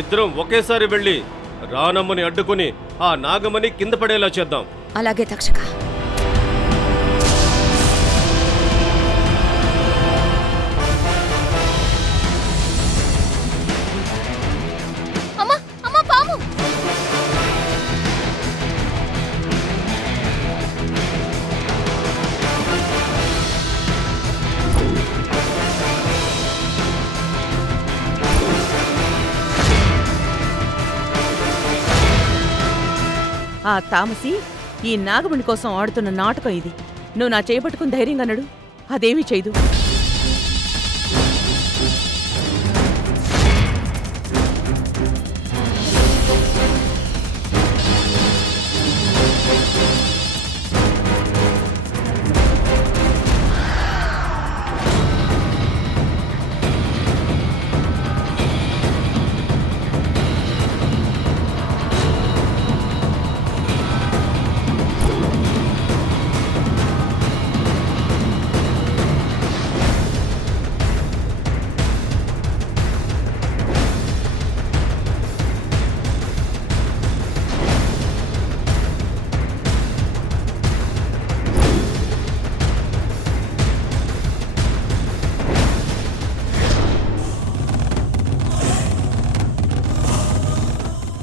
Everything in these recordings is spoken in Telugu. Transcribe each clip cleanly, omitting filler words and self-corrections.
ఇద్దరం ఒకేసారి వెళ్ళి రానమ్మని అడ్డుకుని ఆ నాగమణి కింద పడేలా చేద్దాం. అలాగే తక్షక. ఆ తామసి ఈ నాగమణి కోసం ఆడుతున్న నాటకం ఇది. నువ్వు నా చేపట్టుకుని ధైర్యంగా నడు, అదేమీ చేయదు.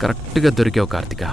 కరెక్ట్గా దొరికావు కార్తిక.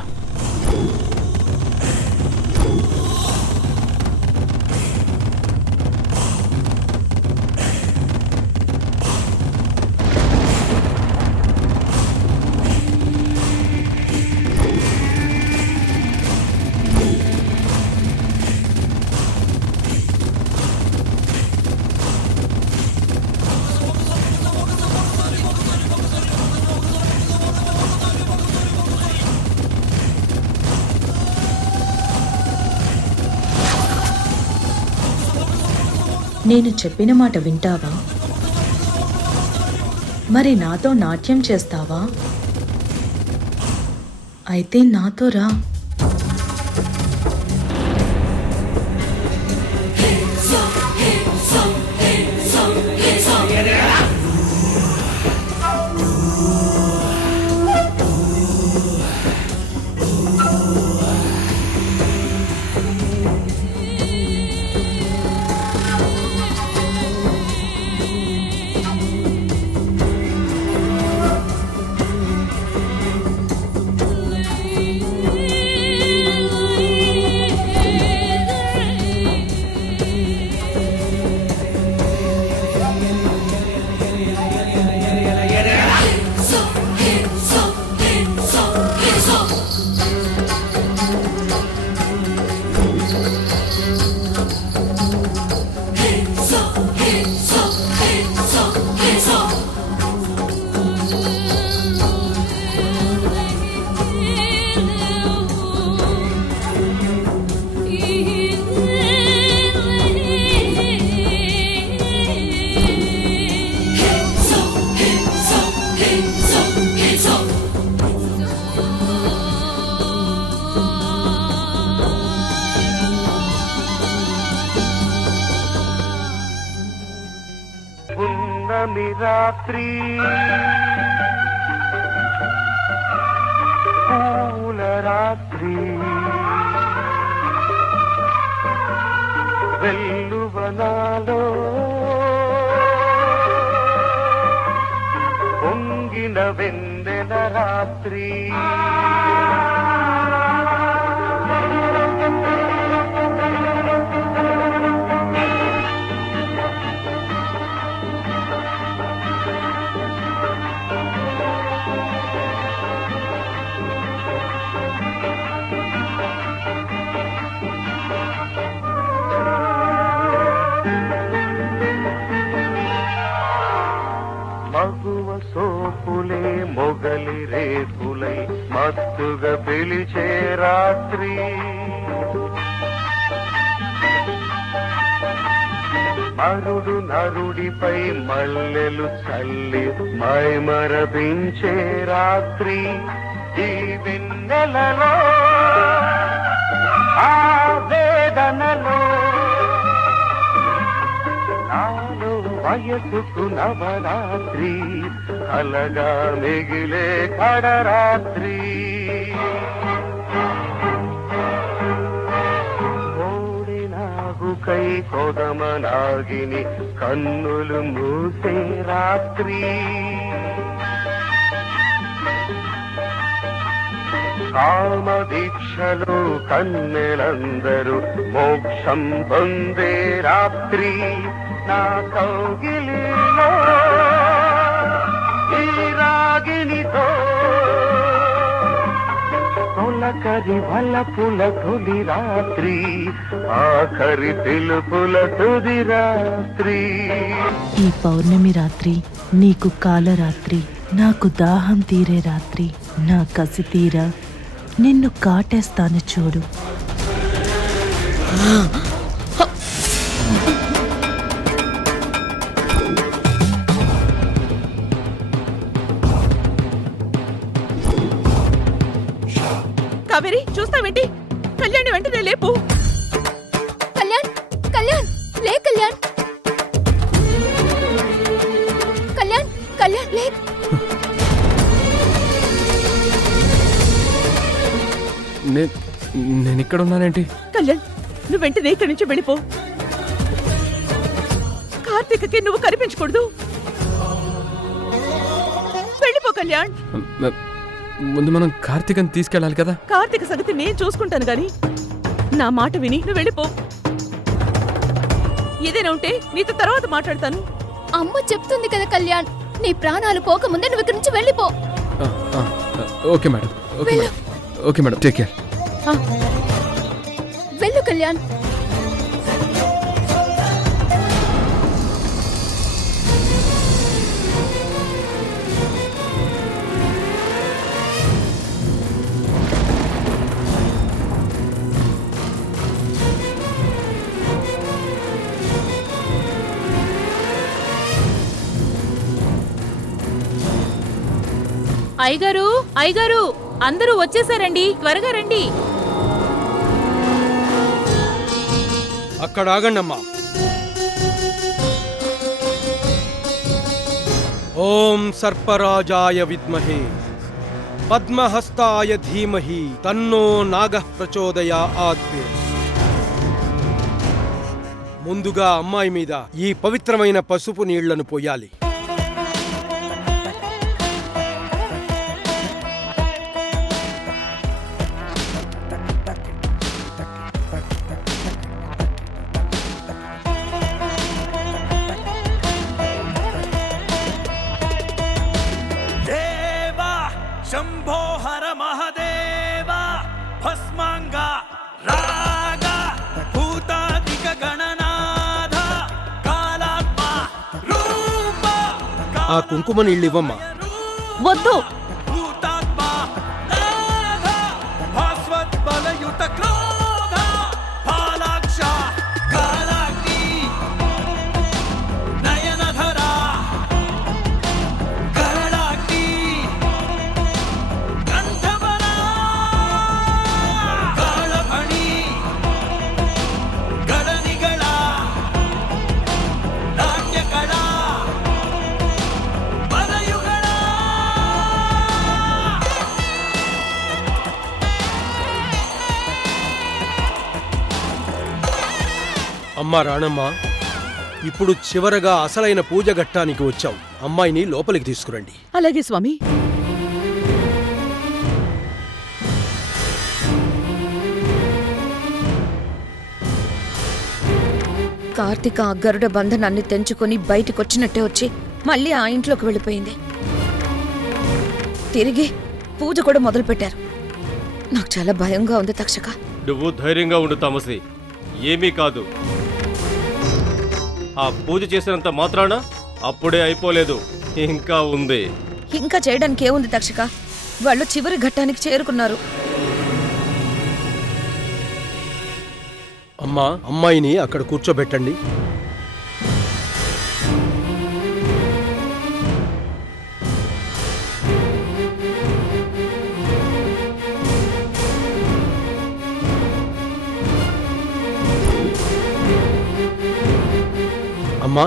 నేను చెప్పిన మాట వింటావా? మరి నాతో నాట్యం చేస్తావా? అయితే నాతో రా. రాత్రి పూల రాత్రి వెల్లువనాలో పొంగిన వెన్నెల రాత్రి మగువ సోపులే మొగలి రేపులై మత్తుగా పిలిచే రాత్రి అరుడు నరుడిపై మల్లెలు చల్లి మైమరపించే రాత్రి ఈ వెన్నెలలో ఆ వేదనలో నాలో వయసుకు నవరాత్రి కలగా మిగిలే కడరాత్రి కై కొదమనాగిని కన్నులు మూసే రాత్రి కామదీక్షలో కన్నెలందరూ మోక్షం పొందే రాత్రి నా కౌగిలిలో ఈ రాగినితో తొలకరి వలపుల తొలి రాత్రి ఆఖరి పిలుపుల తుది రాత్రి ఈ పౌర్ణమి రాత్రి నీకు కాలరాత్రి నాకు దాహం తీరే రాత్రి నా కసి తీరా నిన్ను కాటేస్తాను చూడు. కావేరి చూస్తావేంటి? కళ్యాణ్ వెంటనే లేపు. కళ్యాణ్ కళ్యాణ్ లే కళ్యాణ్ కళ్యాణ్ కళ్యాణ్ లే. నేను ఇక్కడ ఉన్నానేంటి? కళ్యాణ్ నువ్వు వెంటనే ఇక్కడి నుంచి వెళ్ళిపో. కార్తీకకి నువ్వు కనిపించకూడదు. వెళ్ళిపో కళ్యాణ్. ముందు మనం కార్తీకని తీసుకెళ్ళాలి కదా. కార్తీక సంగతి నేను చూసుకుంటాను గాని నా మాట విని నువ్వు వెళ్ళిపో. ఏదైనా ఉంటే నీతో తర్వాత మాట్లాడతాను. అమ్మ చెప్తుంది కదా కళ్యాణ్, నీ ప్రాణాలు పోకముందే నువ్వు ఇక్కడి నుంచి వెళ్ళిపో. Okay madam, okay madam, okay madam, take care. వెళ్ళు కళ్యాణ్. అయ్యగారు అయ్యగారు అందరూ వచ్చేసారండి, త్వరగా రండి. అక్కడ ఆగండమ్మా. ఓం సర్పరాజాయ విద్మహే పద్మహస్తాయ ధీమహి తన్నో నాగః ప్రచోదయాత్. ముందుగా అమ్మాయి మీద ఈ పవిత్రమైన పసుపు నీళ్లను పోయాలి. శంభో హర మహదేవ భస్మాంగ రాగ భూతాదిక గణనాథ కాలాత్మ రూప. ఆ కుంకుమ నీళ్ళు ఇవ్వమ్మా. వద్దు. భూతాత్మ నాథ భాస్వత్ బలయుత క్రోధ పాలాక్ష కాలాగ్ని నయనధర కరళాగ్ని అమ్మా రాణమ్మ, ఇప్పుడు చివరగా అసలైన పూజ ఘట్టానికి వచ్చాం. అమ్మాయిని లోపలికి తీసుకురండి. అలాగే స్వామి. కార్తీక ఆ గరుడ బంధనాన్ని తెంచుకొని బయటకొచ్చినట్టే వచ్చి మళ్ళీ ఆ ఇంట్లోకి వెళ్ళిపోయింది. తిరిగి పూజ కూడా మొదలుపెట్టారు. నాకు చాలా భయంగా ఉంది తక్షక. నువ్వు ధైర్యంగా ఉండు తామసి, ఏమీ కాదు. ఆ పూజ చేసినంత మాత్రాన అప్పుడే అయిపోలేదు, ఇంకా ఉంది. ఇంకా చేయడానికి ఏముంది తక్షక? వాళ్ళు చివరి ఘట్టానికి చేరుకున్నారు. అమ్మా, అమ్మాయిని అక్కడ కూర్చోబెట్టండి. అమ్మా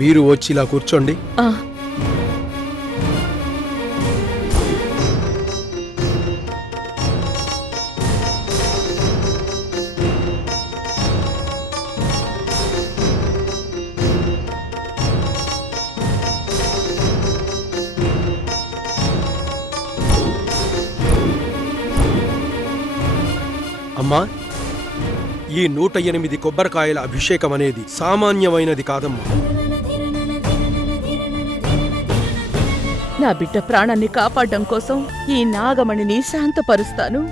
మీరు వచ్చి ఇలా కూర్చోండి. ఆ, అమ్మా ఈ 108 కొబ్బరికాయల అభిషేకం అనేది సామాన్యమైనది కాదమ్మా. నా బిడ్డ ప్రాణాన్ని కాపాడడం కోసం ఈ నాగమణిని శాంతపరుస్తాను.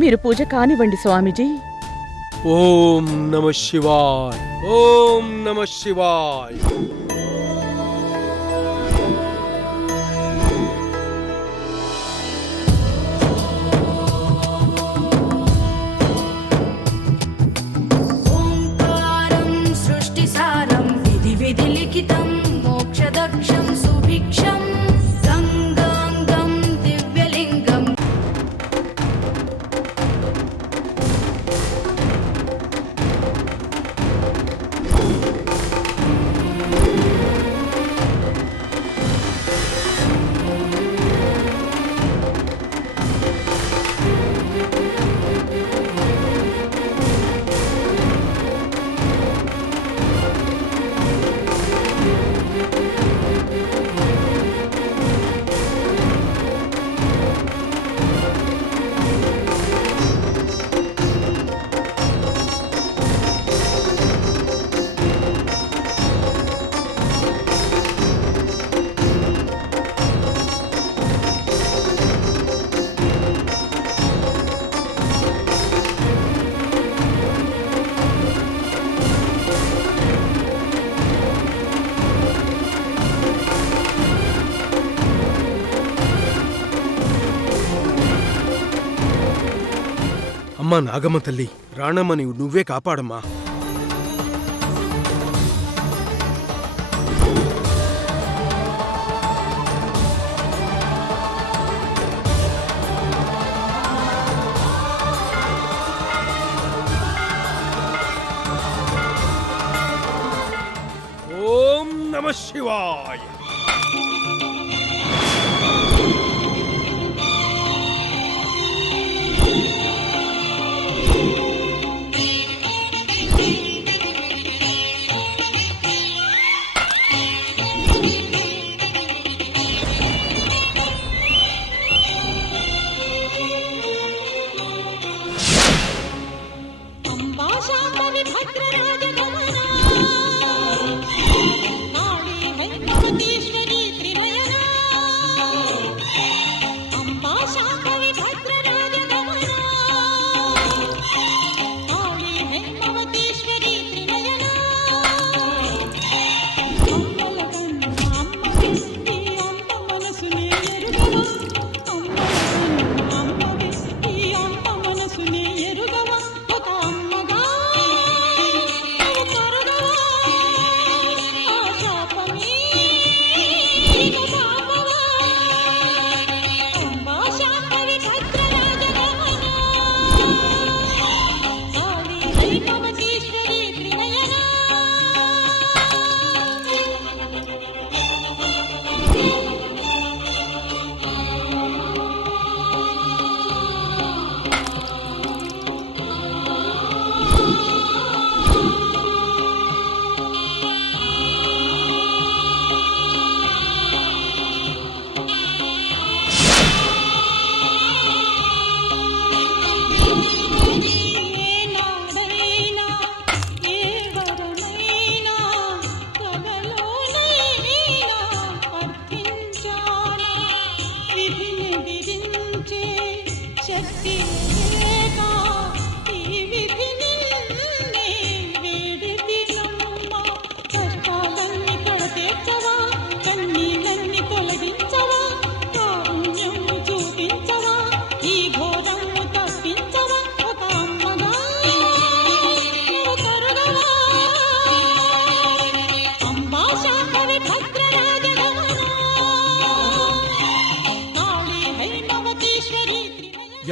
మీరు పూజ కానివ్వండి స్వామీజీ. ఓం నమ శివాయ్, ఓం నమ శివాయ్. ఓంకారం సృష్టిసారం విధి విధి లిఖితం మోక్షదక్షం సుభిక్షం గంగాంగం దివ్యలింగం. అమ్మా నాగమ్మ తల్లి, రాణమ్మని నువ్వే కాపాడమ్మా. ఓం నమ శివాయ.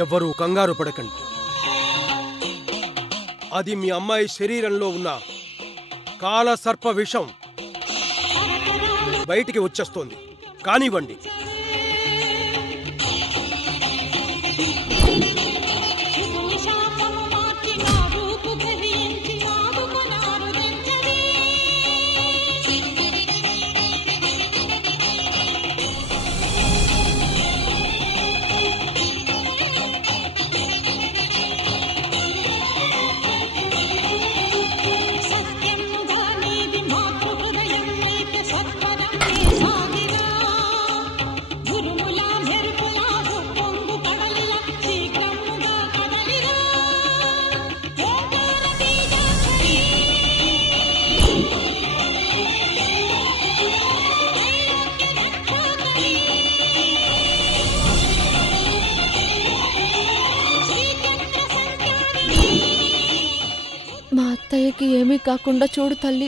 ఎవ్వరూ కంగారు పడకండి. అది మీ అమ్మాయి శరీరంలో ఉన్న కాలసర్ప విషం బయటికి వచ్చేస్తోంది. కానివ్వండి. మా అత్తయ్యకి ఏమీ కాకుండా చూడు తల్లి.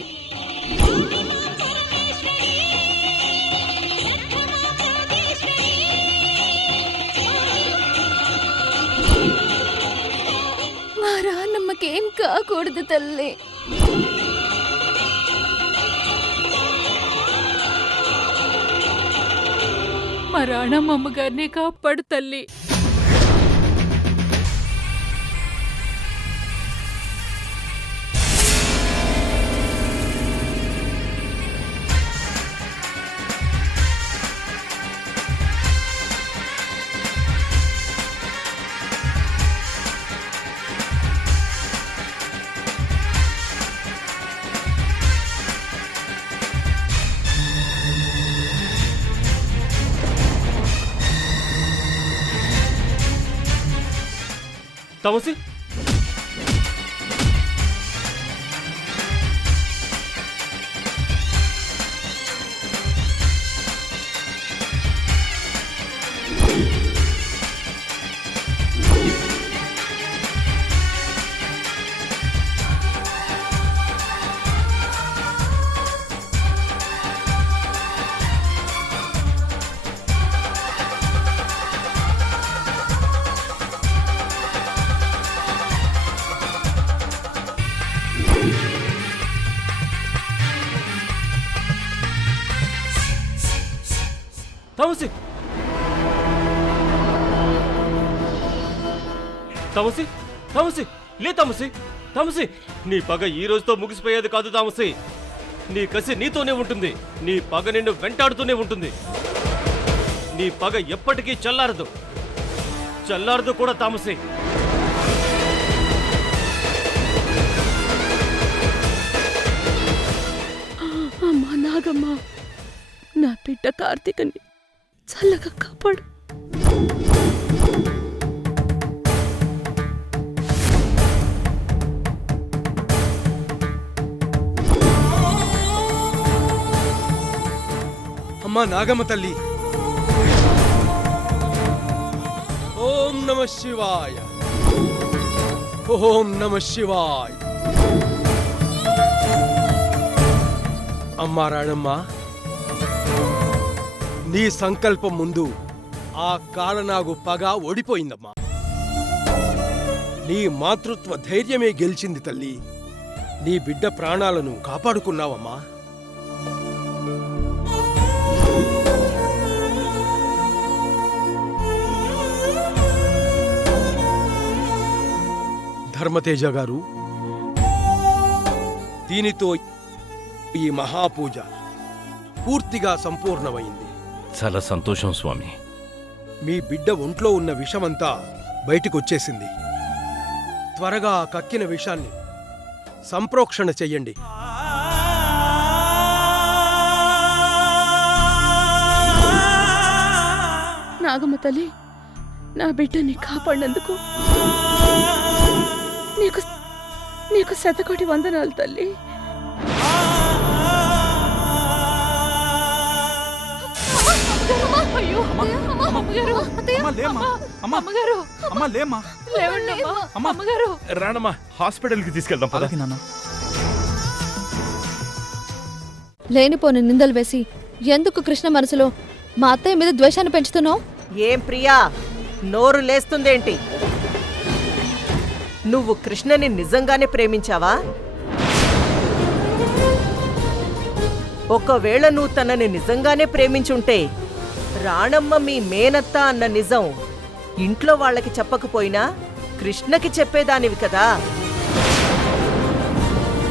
మా రానమ్మకేం కాకూడదు తల్లి. మా రాణమ్మ గారిని కాపాడు తల్లి. తమసి, తమసి, తమసి, తమసి, లే తమసి, తమసి. నీ పగ ఈ రోజుతో ముగిసిపోయేది కాదు తామసి. నీ కసి నీతోనే ఉంటుంది. నీ పగ నిన్ను వెంటాడుతూనే ఉంటుంది. నీ పగ ఎప్పటికీ చల్లారదు. చల్లారదు కూడా తామసి. అమ్మా నాగమ్మ, నా బిడ్డ కార్తీకని చల్లగా కాపాడు. అమ్మా నాగమ్మ తల్లి, ఓం నమ శివాయ, ఓం నమ శివాయ. అమ్మా రాణమ్మ, నీ సంకల్పం ముందు ఆ కాలనాగు పగ ఓడిపోయిందమ్మా. నీ మాతృత్వ ధైర్యమే గెలిచింది తల్లి. నీ బిడ్డ ప్రాణాలను కాపాడుకున్నావమ్మా. ధర్మతేజ గారు, దీనితో ఈ మహాపూజ పూర్తిగా సంపూర్ణమైంది. చాలా సంతోషం స్వామి. మీ బిడ్డ ఒంట్లో ఉన్న విషమంతా బయటికొచ్చేసింది. త్వరగా ఆ కక్కిన విషాన్ని సంప్రోక్షణ చెయ్యండి. నాగమ్మ తల్లి, నా బిడ్డని కాపాడినందుకు నీకు శతకోటి వందనాలు తల్లి. రానమ్మా, హాస్పిటల్కి తీసుకెళ్దాం. లేనిపోని నిందలు వేసి ఎందుకు కృష్ణ మనసులో మా అత్తయ్య మీద ద్వేషాన్ని పెంచుతున్నావు? ఏం ప్రియా, నోరు లేస్తుందేంటి? నువ్వు కృష్ణని నిజంగానే ప్రేమించావా? ఒకవేళ నువ్వు తనని నిజంగానే ప్రేమించుంటే రాణమ్మ మీ మేనత్త అన్న నిజం ఇంట్లో వాళ్ళకి చెప్పకపోయినా కృష్ణకి చెప్పేదానివి కదా.